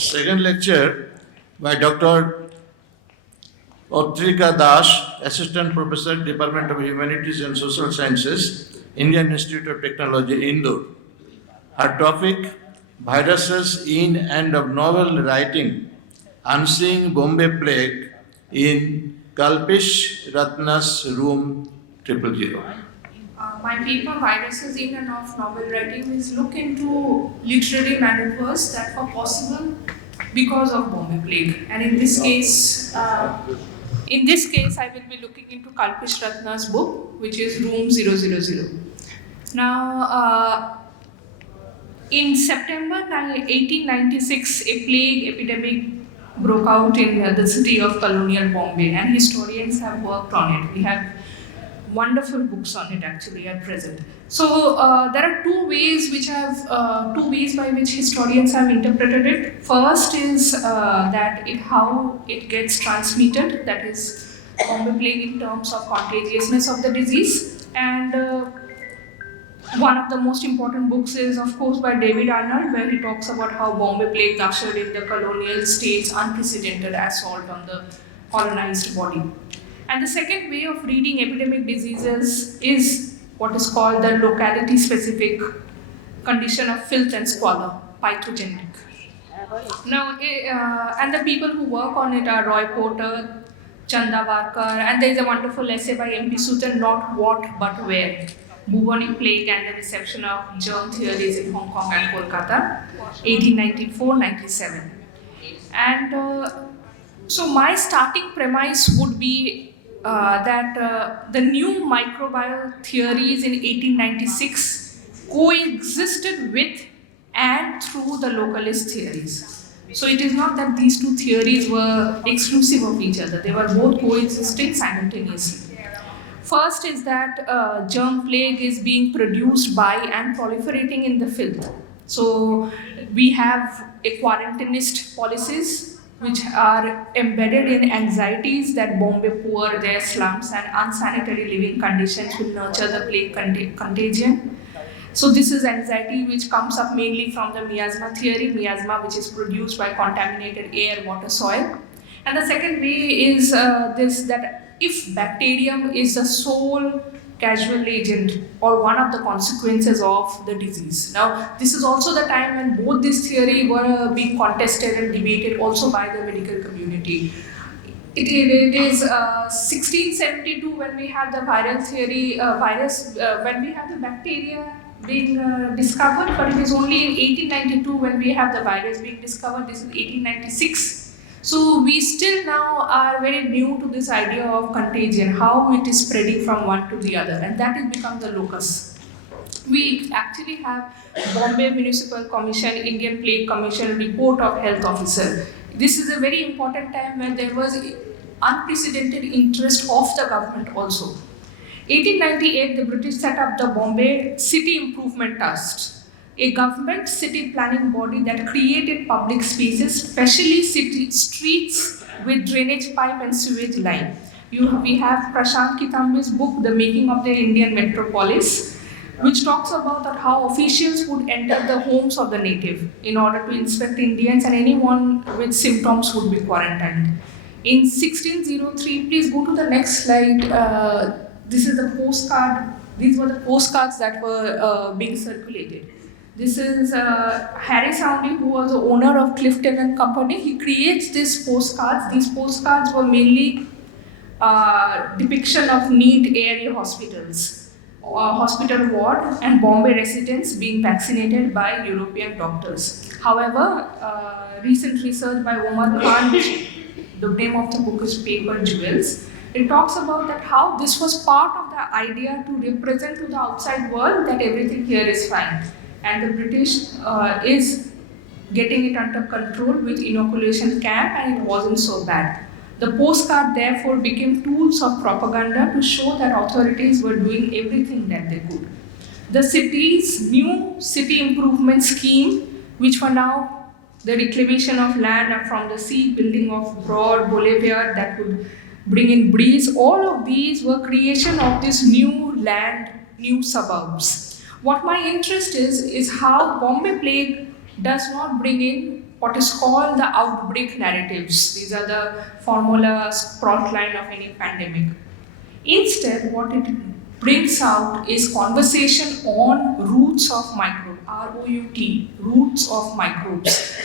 Second lecture by Dr. Aratrika Das, Assistant Professor, Department of Humanities and Social Sciences, Indian Institute of Technology, Indore. Her topic, Viruses in and of Novel Writing, Unseeing Bombay Plague in Kalpish Ratna's Room 000. My paper, Viruses in and of Novel Writing, is look into literary maneuvers that were possible because of Bombay Plague. And in this case, I will be looking into Kalpish Ratna's book, which is Room 000. Now, in September 1896, a plague epidemic broke out in the city of colonial Bombay, and historians have worked on it. We have wonderful books on it actually at present. So there are two ways by which historians have interpreted it. First is how it gets transmitted, that is Bombay plague in terms of contagiousness of the disease. And one of the most important books is, of course, by David Arnold, where he talks about how Bombay plague ushered in the colonial state's unprecedented assault on the colonized body. And the second way of reading epidemic diseases is what is called the locality-specific condition of filth and squalor, pathogenic. Now, and the people who work on it are Roy Porter, Chanda Varkar, and there is a wonderful essay by M.P. Sutan, Not What But Where, Bubonic Plague and the Reception of Germ Theories in Hong Kong and Kolkata, 1894-97. And so my starting premise would be that the new microbial theories in 1896 coexisted with and through the localist theories. So it is not that these two theories were exclusive of each other, they were both coexisting simultaneously. First is that germ plague is being produced by and proliferating in the filth. So we have a quarantinist policies which are embedded in anxieties that Bombay poor, their slums and unsanitary living conditions will nurture the plague contagion. So this is anxiety which comes up mainly from the miasma theory, miasma which is produced by contaminated air, water, soil. And the second way is that if bacterium is the sole casual agent or one of the consequences of the disease. Now, this is also the time when both this theory were being contested and debated also by the medical community. It is 1672 when we have the viral theory, when we have the bacteria being discovered, but it is only in 1892 when we have the virus being discovered. This is 1896. So we still now are very new to this idea of contagion, how it is spreading from one to the other, and that has become the locus. We actually have Bombay Municipal Commission, Indian Plague Commission report of health officer. This is a very important time when there was unprecedented interest of the government also. 1898, the British set up the Bombay City Improvement Trust, a government city planning body that created public spaces, especially city streets with drainage pipe and sewage line. We have Prashant Kitambi's book, The Making of the Indian Metropolis, which talks about how officials would enter the homes of the native in order to inspect Indians, and anyone with symptoms would be quarantined. In 1603, please go to the next slide. This is the postcard. These were the postcards that were being circulated. This is Harry Soundy, who was the owner of Clifton and Company. He creates these postcards. These postcards were mainly depiction of neat area hospitals, hospital ward, and Bombay residents being vaccinated by European doctors. However, recent research by Omar Khan, the name of the book is Paper Jewels, it talks about that how this was part of the idea to represent to the outside world that everything here is fine. And the British is getting it under control with inoculation camp, and it wasn't so bad. The postcard therefore became tools of propaganda to show that authorities were doing everything that they could. The city's new city improvement scheme, which were now the reclamation of land from the sea, building of broad boulevard that would bring in breeze, all of these were creation of this new land, new suburbs. What my interest is how Bombay plague does not bring in what is called the outbreak narratives. These are the formulas, plot line of any pandemic. Instead, what it brings out is conversation on roots of microbe, R-O-U-T, roots of microbes,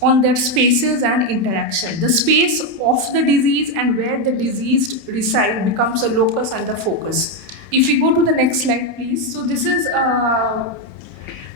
on their spaces and interaction. The space of the disease and where the disease resides becomes a locus and the focus. If we go to the next slide, please. So this is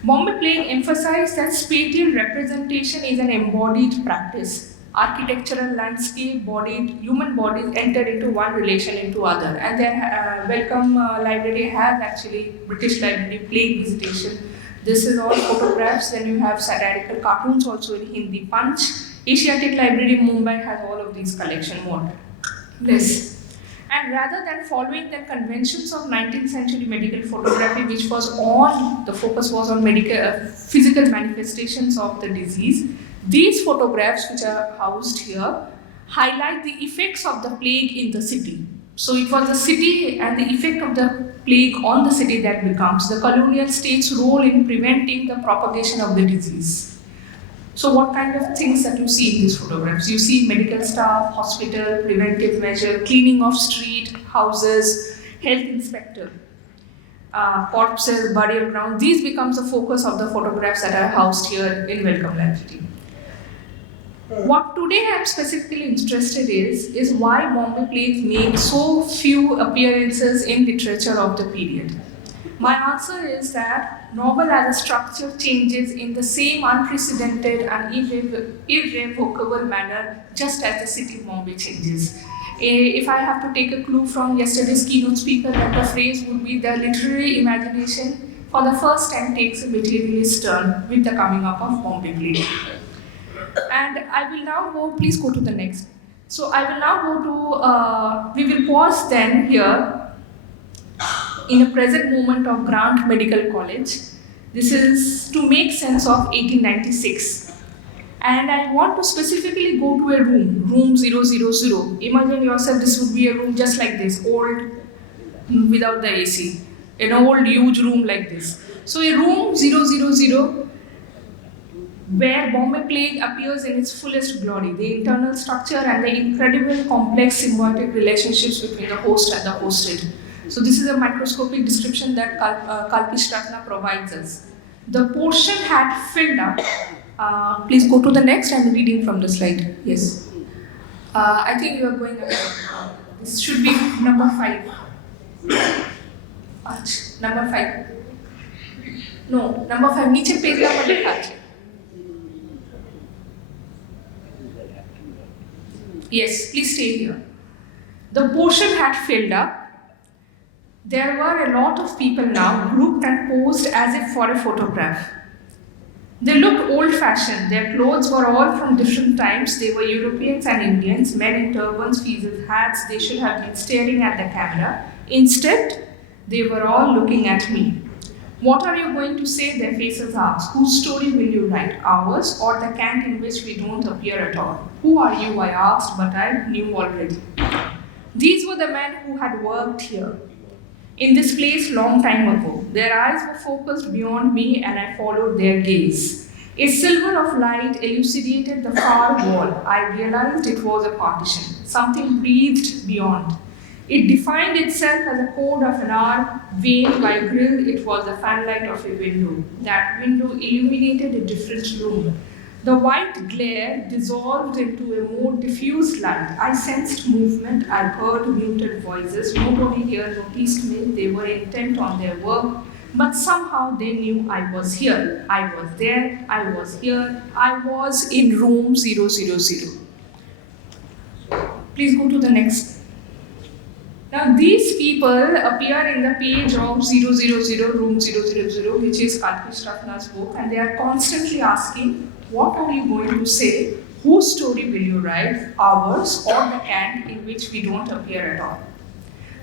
Bombay Plague emphasized that spatial representation is an embodied practice. Architectural landscape, human bodies enter into one relation into other. And then Welcome Library has actually, British Library, plague visitation. This is all photographs. Then you have satirical cartoons also in Hindi, Punch. Asiatic Library Mumbai has all of these collection more. Yes. And rather than following the conventions of 19th century medical photography, which was on, the focus was on physical manifestations of the disease, these photographs, which are housed here, highlight the effects of the plague in the city. So it was the city and the effect of the plague on the city that becomes the colonial state's role in preventing the propagation of the disease. So what kind of things that you see in these photographs? You see medical staff, hospital, preventive measure, cleaning of street, houses, health inspector, corpses, burial ground. These becomes the focus of the photographs that are housed here in Welcome Library. What today I am specifically interested is why Bombay plagues make so few appearances in literature of the period. My answer is that novel as a structure changes in the same unprecedented and irrevocable manner just as the city of Bombay changes. If I have to take a clue from yesterday's keynote speaker, that the phrase would be the literary imagination for the first time takes a materialist turn with the coming up of Bombay plague. And I will now go, please go to the next. So I will now go to, we will pause then here in a present moment of Grant Medical College. This is to make sense of 1896. And I want to specifically go to a room 000. Imagine yourself, this would be a room just like this, old, without the AC. An old, huge room like this. So a room 000, where Bombay plague appears in its fullest glory, the internal structure and the incredible complex symbiotic relationships between the host and the hosted. So this is a microscopic description that Kalpish Ratna provides us. The portion had filled up. Please go to the next. I'm reading from the slide. Yes. I think you are going ahead. This should be number 5. Number 5. No, number 5. नीचे page का पर लिखा है. Yes, please stay here. The portion had filled up. There were a lot of people now grouped and posed as if for a photograph. They looked old-fashioned. Their clothes were all from different times. They were Europeans and Indians, men in turbans, feathers, hats. They should have been staring at the camera. Instead, they were all looking at me. What are you going to say? Their faces asked. Whose story will you write? Ours or the cant in which we don't appear at all? Who are you? I asked, but I knew already. These were the men who had worked here, in this place long time ago. Their eyes were focused beyond me and I followed their gaze. A silver of light elucidated the far wall. I realized it was a partition. Something breathed beyond. It defined itself as a code of an hour, veined by a grill. It was the fanlight of a window. That window illuminated a different room. The white glare dissolved into a more diffuse light. I sensed movement. I heard muted voices. Nobody here noticed me. They were intent on their work. But somehow they knew I was here. I was there. I was here. I was in room 000. Please go to the next. Now these people appear in the page of 000, room 000, which is Kalpish Ratna's book, and they are constantly asking, what are you going to say? Whose story will you write? Ours or the cant in which we don't appear at all?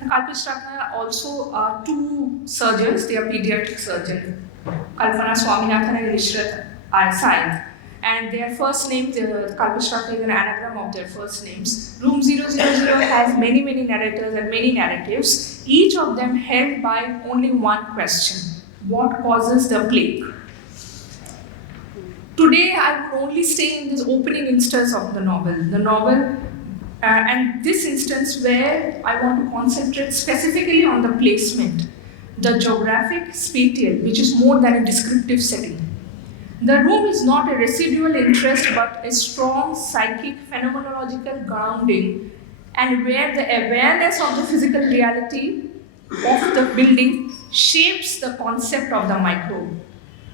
Kalpish Ratna also are 2 surgeons. They are pediatric surgeons, Kalpana Swaminathan and Nishrat Said. And their first names, Kalpish Ratna is an anagram of their first names. Room 000 has many narrators and many narratives, each of them held by only one question. What causes the plague? Today, I would only stay in this opening instance of the novel. And this instance where I want to concentrate specifically on the placement, the geographic, spatial, which is more than a descriptive setting. The room is not a residual interest but a strong psychic phenomenological grounding, and where the awareness of the physical reality of the building shapes the concept of the microbe,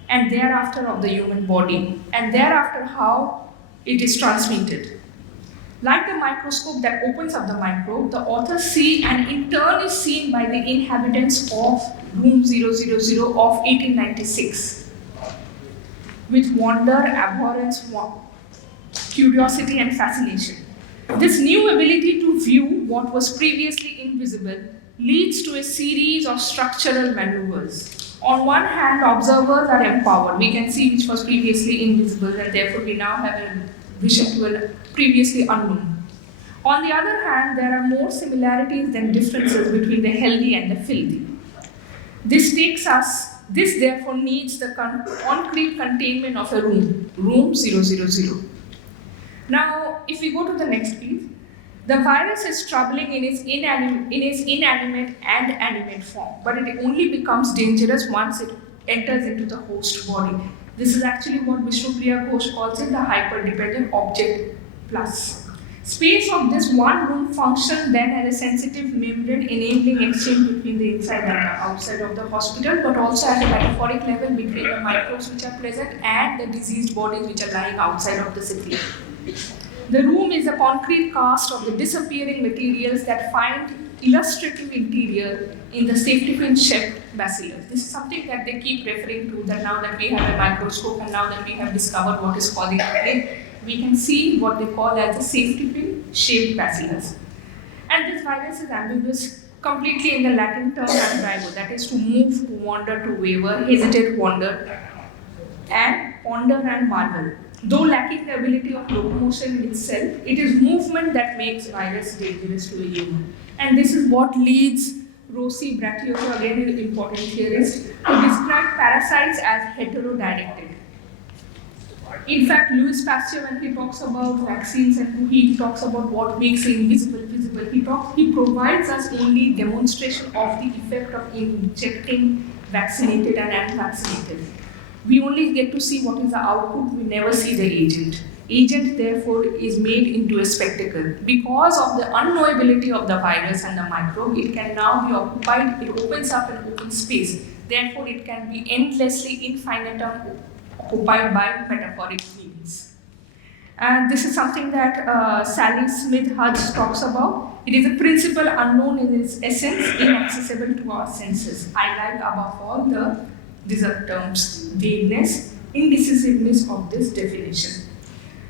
and thereafter of the human body, and thereafter how it is transmitted. Like the microscope that opens up the microbe, the authors see and in turn is seen by the inhabitants of room 000 of 1896 with wonder, abhorrence, curiosity, and fascination. This new ability to view what was previously invisible leads to a series of structural maneuvers. On one hand, observers are empowered. We can see which was previously invisible, and therefore we now have a vision to a previously unknown. On the other hand, there are more similarities than differences between the healthy and the filthy. This therefore needs the concrete containment of a room 000. Now, if we go to the next piece, the virus is troubling in its inanimate and animate form, but it only becomes dangerous once it enters into the host body. This is actually what Vishnupriya Ghosh calls it the hyper-dependent object plus. Space of this one room functions then as a sensitive membrane enabling exchange between the inside and the outside of the hospital, but also at a metaphoric level between the microbes which are present and the diseased bodies which are lying outside of the city. The room is a concrete cast of the disappearing materials that find illustrative interior in the safety pin-shaped bacillus. This is something that they keep referring to, that now that we have a microscope and now that we have discovered what is causing it, we can see what they call as a safety pin-shaped bacillus. And this virus is ambiguous completely in the Latin term ambigo, that is to move, to wander, to waver, hesitate, wander, and ponder and marvel. Though lacking the ability of locomotion in itself, it is movement that makes virus dangerous to a human. And this is what leads Rossi Bracciotto, again an important theorist, to describe parasites as heterodirected. In fact, Louis Pasteur, when he talks about vaccines and he talks about what makes the invisible visible, he provides us only demonstration of the effect of injecting vaccinated and unvaccinated. We only get to see what is the output, we never see the agent. Agent, therefore, is made into a spectacle. Because of the unknowability of the virus and the microbe, it can now be occupied, it opens up an open space. Therefore, it can be endlessly infinitum occupied by metaphoric means. And this is something that Sally Smith Hudge talks about. It is a principle unknown in its essence, inaccessible to our senses. I like above all these are terms, vagueness, indecisiveness of this definition.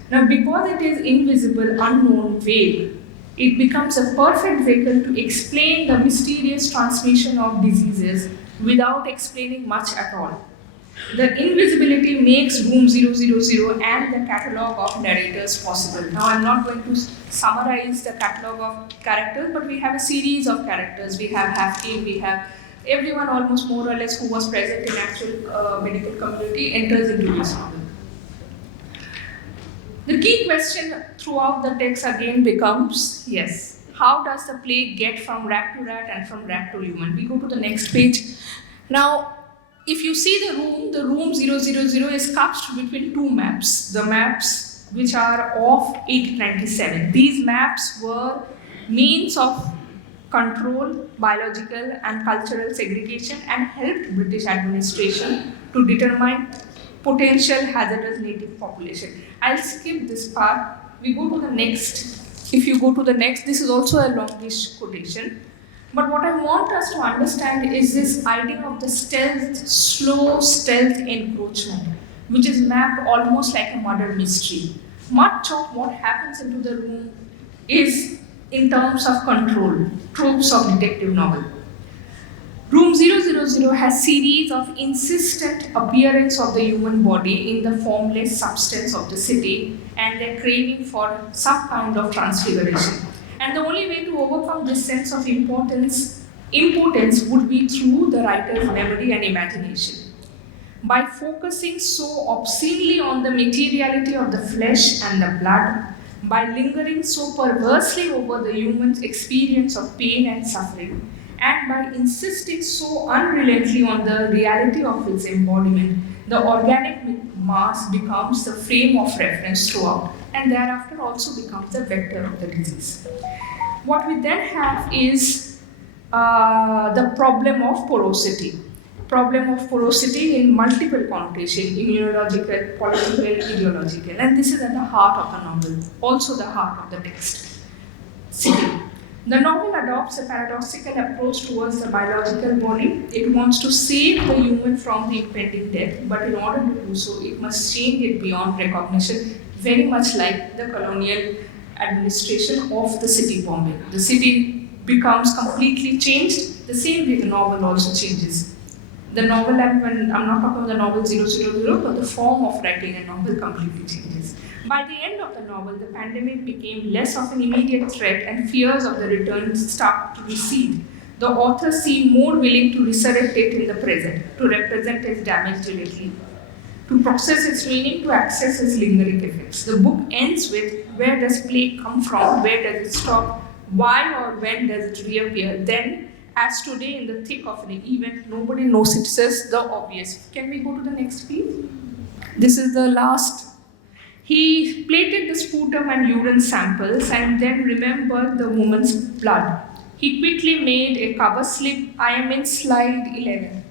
Now, because it is invisible, unknown, vague, it becomes a perfect vehicle to explain the mysterious transmission of diseases without explaining much at all. The invisibility makes room 000 and the catalogue of narrators possible. Now, I'm not going to summarize the catalogue of characters, but we have a series of characters. We have Hafke, we have everyone almost more or less who was present in actual medical community enters into this novel. The key question throughout the text again becomes, yes, how does the plague get from rat to rat and from rat to human? We go to the next page. Now, if you see the room 000 is couched between two maps. The maps which are of 1897. These maps were means of control biological and cultural segregation and helped British administration to determine potential hazardous native population. I'll skip this part. We go to the next. If you go to the next, this is also a longish quotation. But what I want us to understand is this idea of the slow stealth encroachment, which is mapped almost like a murder mystery. Much of what happens into the room is in terms of control, tropes of detective novel. Room 000 has series of insistent appearance of the human body in the formless substance of the city and their craving for some kind of transfiguration. And the only way to overcome this sense of impotence would be through the writer's memory and imagination. by focusing so obscenely on the materiality of the flesh and the blood, by lingering so perversely over the human's experience of pain and suffering, and by insisting so unrelentingly on the reality of its embodiment, the organic mass becomes the frame of reference throughout, and thereafter also becomes the vector of the disease. What we then have is the problem of porosity. Problem of porosity in multiple connotation, immunological, political, ideological, and this is at the heart of the novel, also the heart of the text. City. The novel adopts a paradoxical approach towards the biological body. It wants to save the human from the impending death, but in order to do so, it must change it beyond recognition, very much like the colonial administration of the city Bombay. The city becomes completely changed, the same way the novel also changes. The novel, and when I'm not talking about the novel 000, but the form of writing a novel completely changes. By the end of the novel, the pandemic became less of an immediate threat and fears of the return start to recede. The author seemed more willing to resurrect it in the present, to represent its damage directly, to process its meaning, to access its lingering effects. The book ends with where does plague come from, where does it stop, why or when does it reappear? Then, as today in the thick of an event, nobody knows it says the obvious. Can we go to the next please? This is the last. He plated the sputum and urine samples and then remembered the woman's blood. He quickly made a cover slip. I am in slide 11.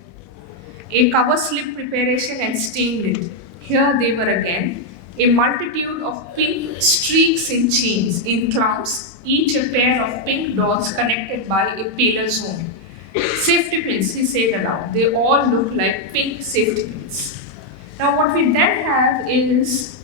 A cover slip preparation and stained it. Here they were again, a multitude of pink streaks in chains, in clumps, each a pair of pink dots connected by a paler zone. Safety pins, he said aloud. They all look like pink safety pins. Now what we then have is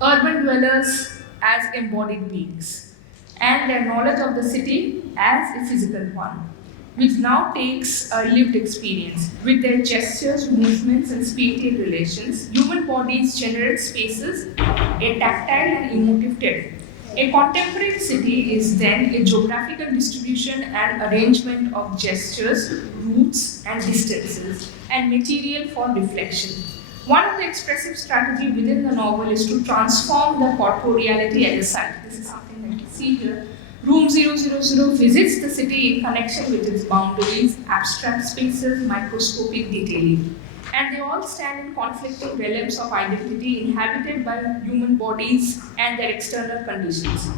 urban dwellers as embodied beings and their knowledge of the city as a physical one, which now takes a lived experience. With their gestures, movements, and spatial relations, human bodies generate spaces, a tactile and emotive terrain. A contemporary city is then a geographical distribution and arrangement of gestures, routes, and distances, and material for reflection. One of the expressive strategies within the novel is to transform the corporeality at the site. This is something that you see here. Room 000 visits the city in connection with its boundaries, abstract spaces, microscopic detailing. And they all stand in conflicting realms of identity inhabited by human bodies and their external conditions.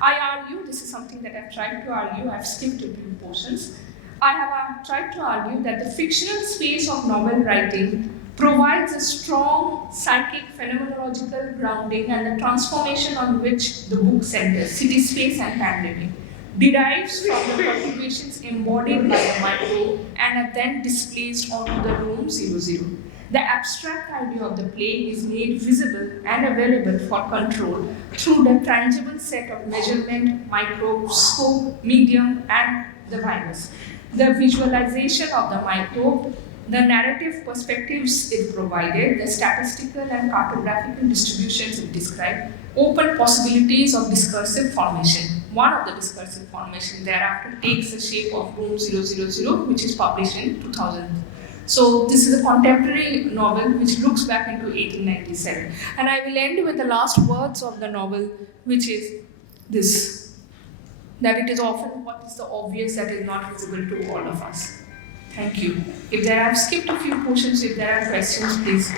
I argue, this is something that I've tried to argue, I've skipped a few portions. I have tried to argue that the fictional space of novel writing provides a strong psychic phenomenological grounding, and the transformation on which the book centers, city space and pandemic, derives from the perturbations embodied by the micro and are then displaced onto the room 00. The abstract idea of the plague is made visible and available for control through the tangible set of measurement, microscope, medium, and the virus. The visualization of the microbe, the narrative perspectives it provided, the statistical and cartographical distributions it described, open possibilities of discursive formation. One of the discursive formation thereafter takes the shape of Room 000, which is published in 2000. So this is a contemporary novel which looks back into 1897. And I will end with the last words of the novel, which is this, that it is often what is the obvious that is not visible to all of us. Thank you. If there I have skipped a few portions, if there are questions, please.